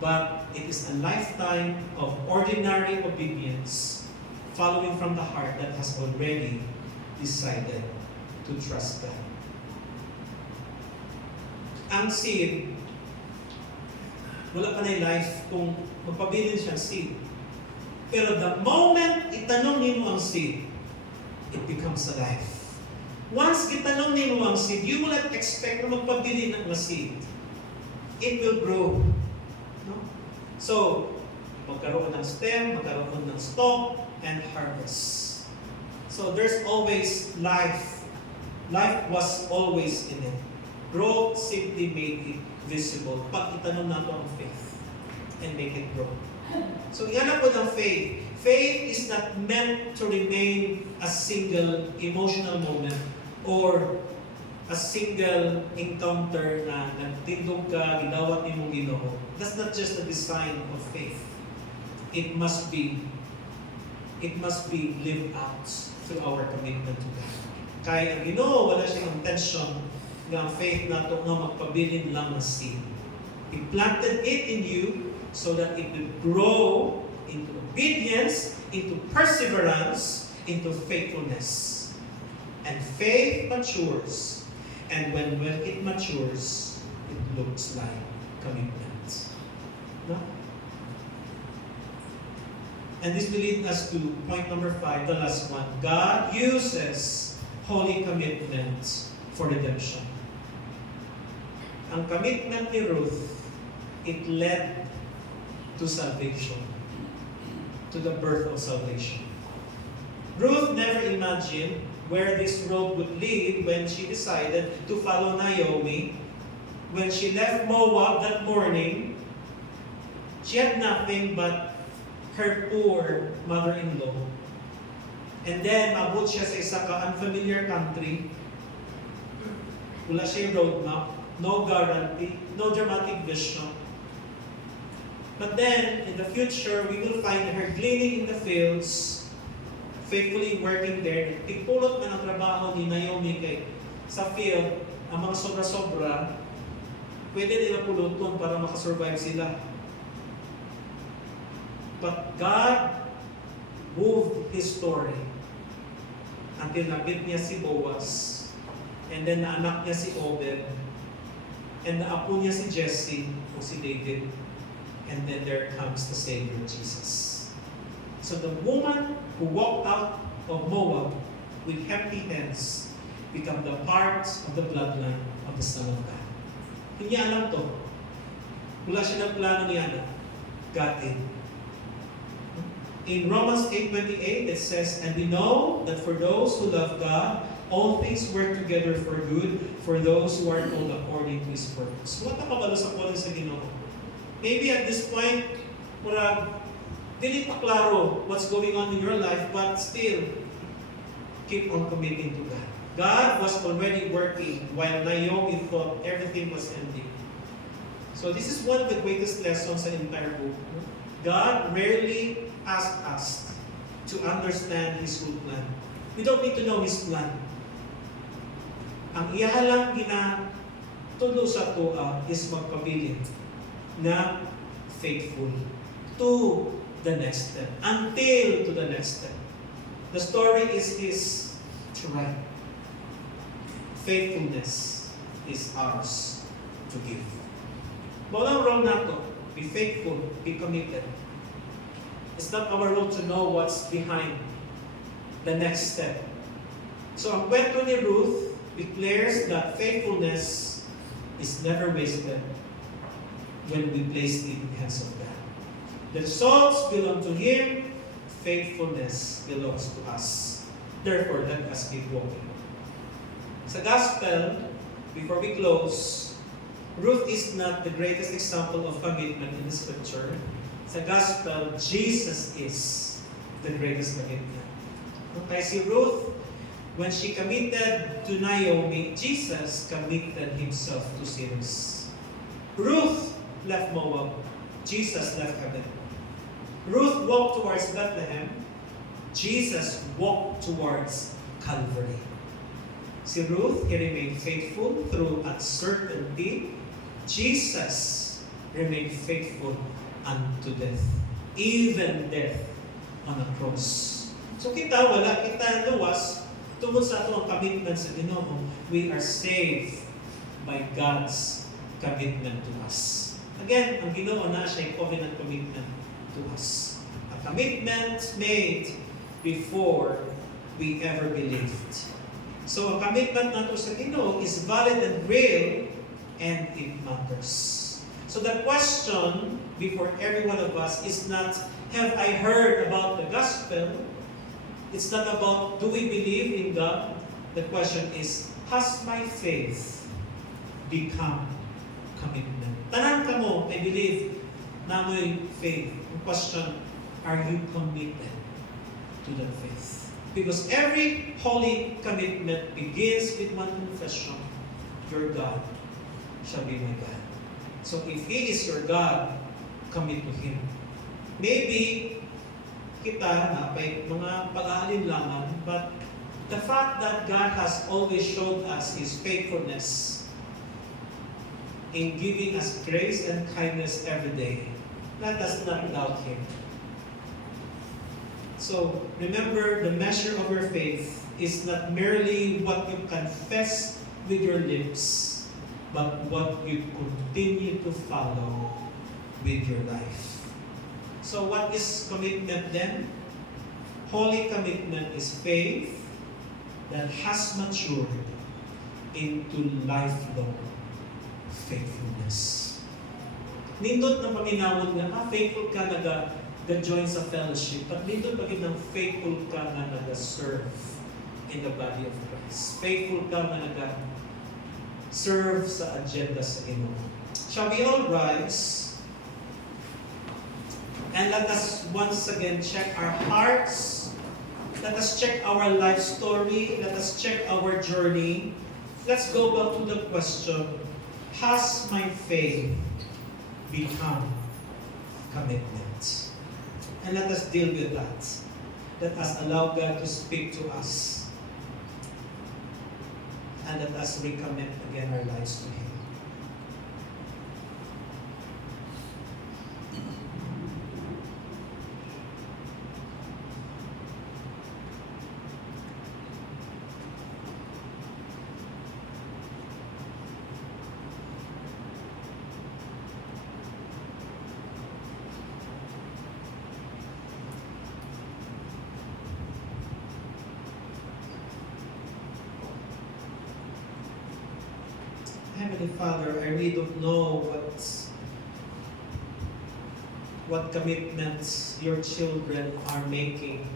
but it is a lifetime of ordinary obedience following from the heart that has already decided to trust God. Ang seed, wala pa na life kung magpabilin siyang seed. Pero the moment itanong nimo ang seed, it becomes alive. Once itanong nimo ang seed, you will not expect na magpabilin ang seed. It will grow. No? So, magkaroon ng stem, magkaroon ng stalk, and harvest. So, there's always life. Life was always in it. Growth simply made it visible. Pag itanong nato ang faith and make it grow. So, yan po ng faith. Faith is not meant to remain a single emotional moment or a single encounter na nagtindog ka, ginawat ni mong Ginoo. That's not just the design of faith. It must be lived out through our commitment to God. Kaya ang Ginoo, wala siyang intention nga ang faith nato nga magpabilin lang na seed. He planted it in you so that it will grow into obedience, into perseverance, into faithfulness. And faith matures. And when it matures, it looks like commitment. No? And this will lead us to point number 5, the last one. God uses holy commitment for redemption. Ang commitment ni Ruth, it led to salvation, to the birth of salvation. Ruth never imagined where this road would lead when she decided to follow Naomi. When she left Moab that morning, she had nothing but her poor mother-in-law. And then, mabot siya sa isa ka-unfamiliar country. Wala siya roadmap, no guarantee, no dramatic vision. But then, in the future, we will find her gleaning in the fields, faithfully working there. Ipulot man ang trabaho ni Naomi kay sa field, ang mga sobra-sobra, pwede nila puluton para makasurvive sila. But God moved his story until nabit niya si Boaz, and then naanak niya si Obed, and naapo niya si Jesse o si David, and then there comes the Savior Jesus. So the woman who walked out of Moab with empty hands become the part of the bloodline of the Son of God. Hindi niya alam to. Wala siya ng plano niya na. God did. In Romans 8:28, it says, "And we know that for those who love God, all things work together for good, for those who are called according to His purpose." Wala ka kabalo sa kulang sa Ginoo. Maybe at this point, dili pa klaro what's going on in your life, but still, keep on committing to God. God was already working while Naomi thought everything was ending. So this is one of the greatest lessons in the entire book. God rarely asks us to understand His good plan. We don't need to know His plan. Ang iyahalang ginatulo sa tuwa is magpabilin na faithful to the next step, until to the next step. The story is His try. Faithfulness is ours to give. Walang wrong nato. Be faithful, be committed. It's not our role to know what's behind the next step. So ang kwento ni Ruth declares that faithfulness is never wasted when we place it in the hands of God. The results belong to Him, faithfulness belongs to us. Therefore, let us keep walking. Sa Gospel, before we close, Ruth is not the greatest example of commitment in the Scripture. Sa Gospel, Jesus is the greatest commitment. Kaya si Ruth, when she committed to Naomi, Jesus committed Himself to sinners. Ruth left Moab. Jesus left heaven. Ruth walked towards Bethlehem. Jesus walked towards Calvary. Si Ruth, he remained faithful through uncertainty. Jesus remained faithful unto death. Even death on a cross. So wala kita luwas tungkol sa atong commitment sa Ginoo. We are saved by God's commitment to us. Again, ang Ginoo na siya covenant commitment to us. A commitment made before we ever believed. So, ang commitment nato sa Ginoo is valid and real, and it matters. So, the question before every one of us is not, have I heard about the gospel? It's not about, do we believe in God? The question is, has my faith become commitment? Tanan ka mo, I believe, na mo'y faith. The question, are you committed to that faith? Because every holy commitment begins with one confession, your God shall be my God. So if He is your God, commit to Him. Maybe kita na may mga pag-aalinlangan, but the fact that God has always showed us His faithfulness in giving us grace and kindness every day, let us not doubt Him. So, remember, the measure of your faith is not merely what you confess with your lips, but what you continue to follow with your life. So what is commitment then? Holy commitment is faith that has matured into lifelong faithfulness. Nindot na paminawod nga, faithful ka nag-join sa fellowship, but nindot pagid ng faithful ka na nag-serve in the body of Christ. Faithful ka na nag-serve sa agenda sa Ginoo. Shall we all rise? And let us once again check our hearts. Let us check our life story. Let us check our journey. Let's go back to the question, has my faith become commitment? And let us deal with that. Let us allow God to speak to us. And let us recommit again our lives to Him. Heavenly Father, I really don't know what commitments your children are making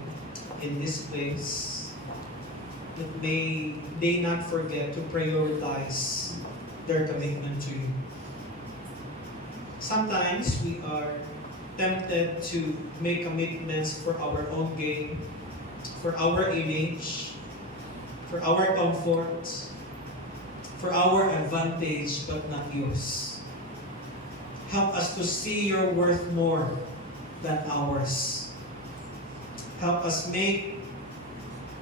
in this place. That may they not forget to prioritize their commitment to you. Sometimes we are tempted to make commitments for our own gain, for our image, for our comfort, for our advantage, but not yours. Help us to see your worth more than ours. Help us make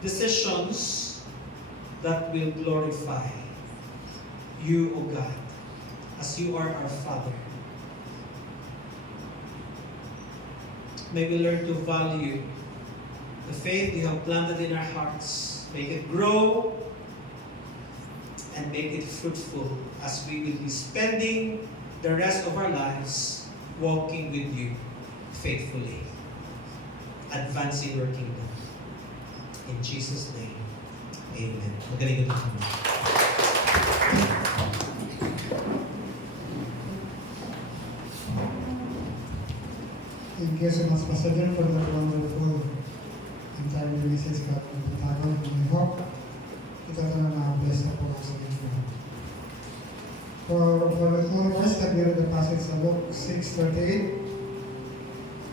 decisions that will glorify you, O God, as you are our Father. May we learn to value the faith you have planted in our hearts. Make it grow and make it fruitful as we will be spending the rest of our lives walking with you faithfully, advancing your kingdom. In Jesus' name, amen. Magaling ito naman. Thank you so much, Pastor John, for that wonderful and timely message ka ng Patagon. I hope kita na bless na po sa inyo. For the two verse that we read the passage sa Luke 6:38,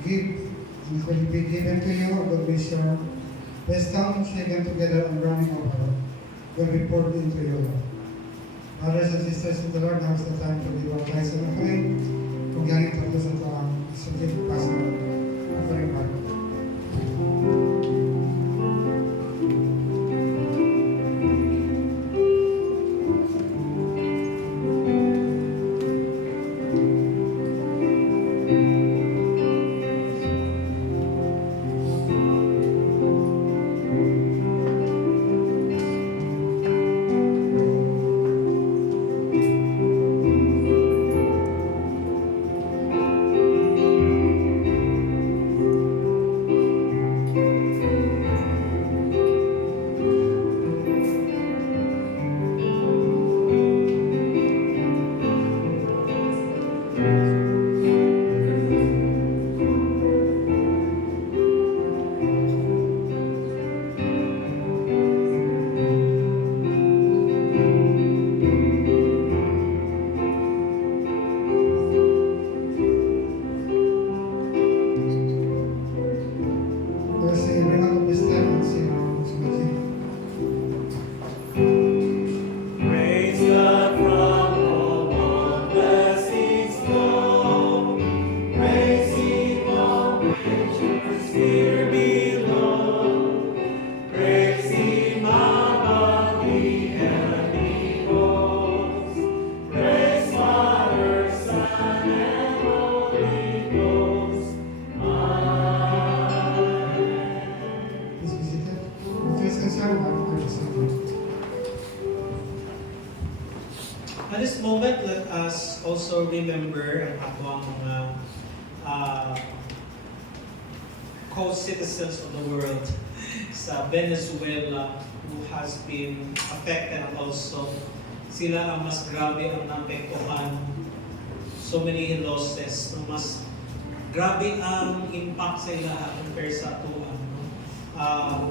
give, and it will be given to you, good measure, pressed down, shaken together, and running over, will be poured into you. Brothers and sisters in the Lord, now is the time to give our tithes and offering. Kung yan ito sa ito ang subject pastor offering bago. At this moment, let us also remember ang atong co-citizens of the world sa Venezuela who has been affected also. Sila ang mas grabe ang naapektuhan. So many losses. No? Mas grabe ang impact sa ila compare sa atuan.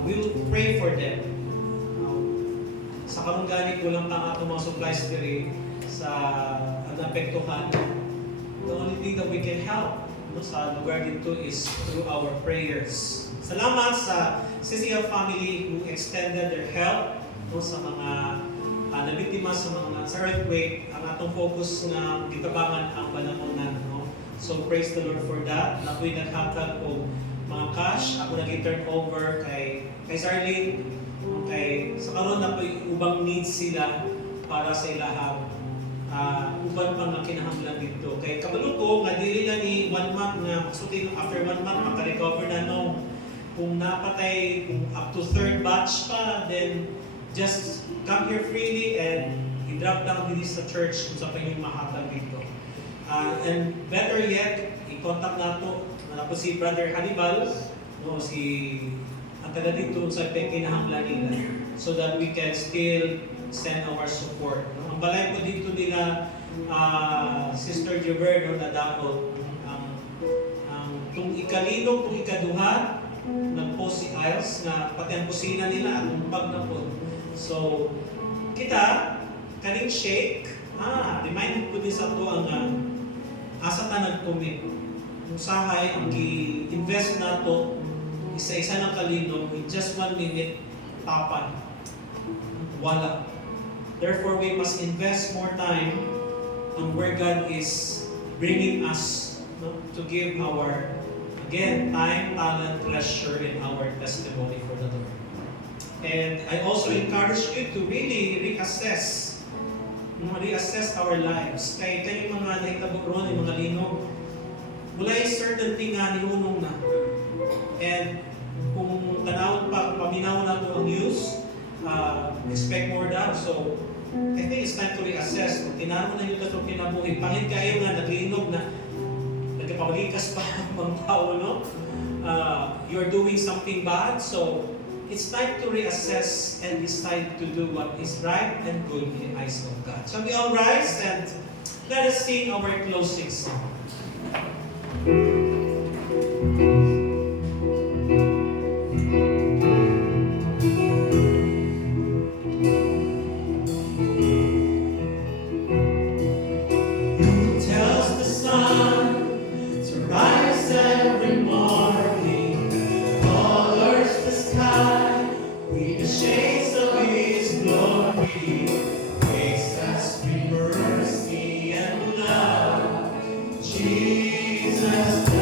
We'll pray for them. Sa karong gani kulang pa ato mga supplies diri sa naapektuhan. The only thing that we can help sa lugar dito is through our prayers. Salamat sa CCF family who extended their help sa mga nabiktima sa mga sa earthquake. Ang atong focus na gitabangan ang banahonan. So praise the Lord for that. Na ako'y naghatag o mga cash. Ako nag-turn over kay Sarlene. Sa karon na po'y ubang needs sila para sa ilahang uban pang nga kinahanglan dito. Kay kabalo ko, nga dili na ni 1 month na sutin after 1 month maka-recover na no. Kung napatay, kung up to 3rd batch pa, then just come here freely and i-drop down dito sa church kung sa panyong mahatag dito. And better yet, i-contact nato na po si Brother Hannibal, no, si ang taga dito sa kinahanglan nila so that we can still send our support. No? Ang balay po dito nila, Sister Jover, no, na dako tung ikalino, tung ikaduha, nag-post si Iles na pati ang kusina nila at umpag na po. So, kita, kaning shake, reminded ko din sa ito ang asa ta nag-commit. Kung sahay, ang i-invest na to, isa-isa ng kalino, in just 1 minute, tapan. Wala. Therefore, we must invest more time on where God is bringing us, no, to give our, again, time, talent, treasure, and our testimony for the Lord. And I also encourage you to really reassess our lives. Kaya yung mga nahitabo ron, yung mga linog, wala yung certain thing nga nihunong na. And kung tanawin pa, paminaw na ito ang news, expect more down. So, I think it's time to reassess. Kung tinanong na yung tatong kinabuhi, pangit kayo nga, naglinog na, nagkapamalikas pa ang mga tao, no? You're doing something bad, so it's time to reassess and decide to do what is right and good in the eyes of God. So we all rise and let us sing our closing song. Jesus.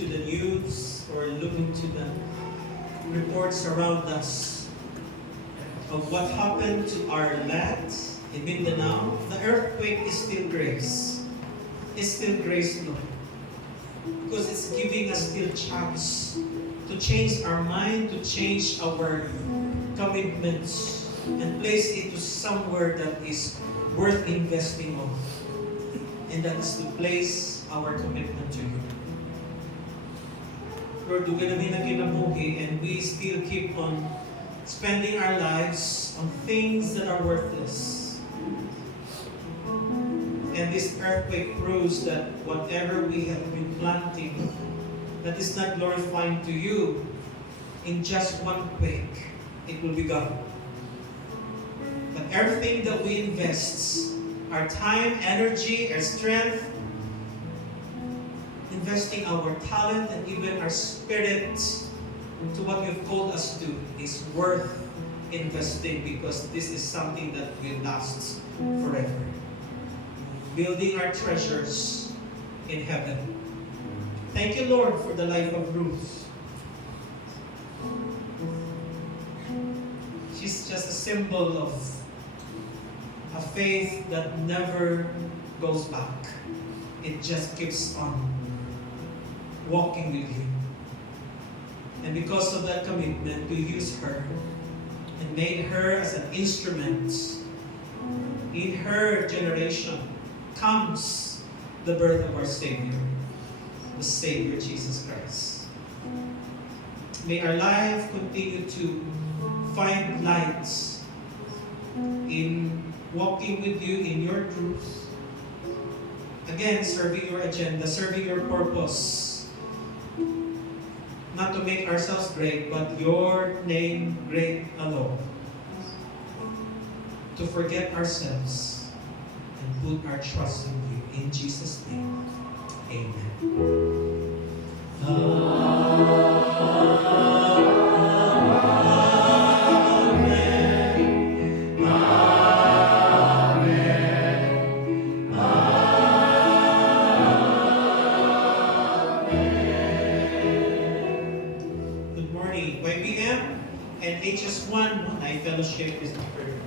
into the news or look into the reports around us of what happened to our land in Mindanao, the earthquake is still grace. It's still grace, Lord. Because it's giving us still chance to change our mind, to change our commitments, and place it to somewhere that is worth investing on. And that is to place our commitment to you. Lord, dugan namin ang kinabuhi, and we still keep on spending our lives on things that are worthless. And this earthquake proves that whatever we have been planting that is not glorifying to you, in just one quake, it will be gone. But everything that we invest, our time, energy, our strength, investing our talent and even our spirit to what you've called us to is worth investing, because this is something that will last forever. Building our treasures in heaven. Thank you, Lord, for the life of Ruth. She's just a symbol of a faith that never goes back. It just keeps on walking with you. And because of that commitment, we use her and made her as an instrument. In her generation comes the birth of our Savior, the Savior Jesus Christ. May our life continue to find light in walking with you in your truth. Again, serving your agenda, serving your purpose. Not to make ourselves great, but your name great alone. To forget ourselves and put our trust in you. In Jesus' name, amen. Good morning. YBM and HS1 Night Fellowship is prepared.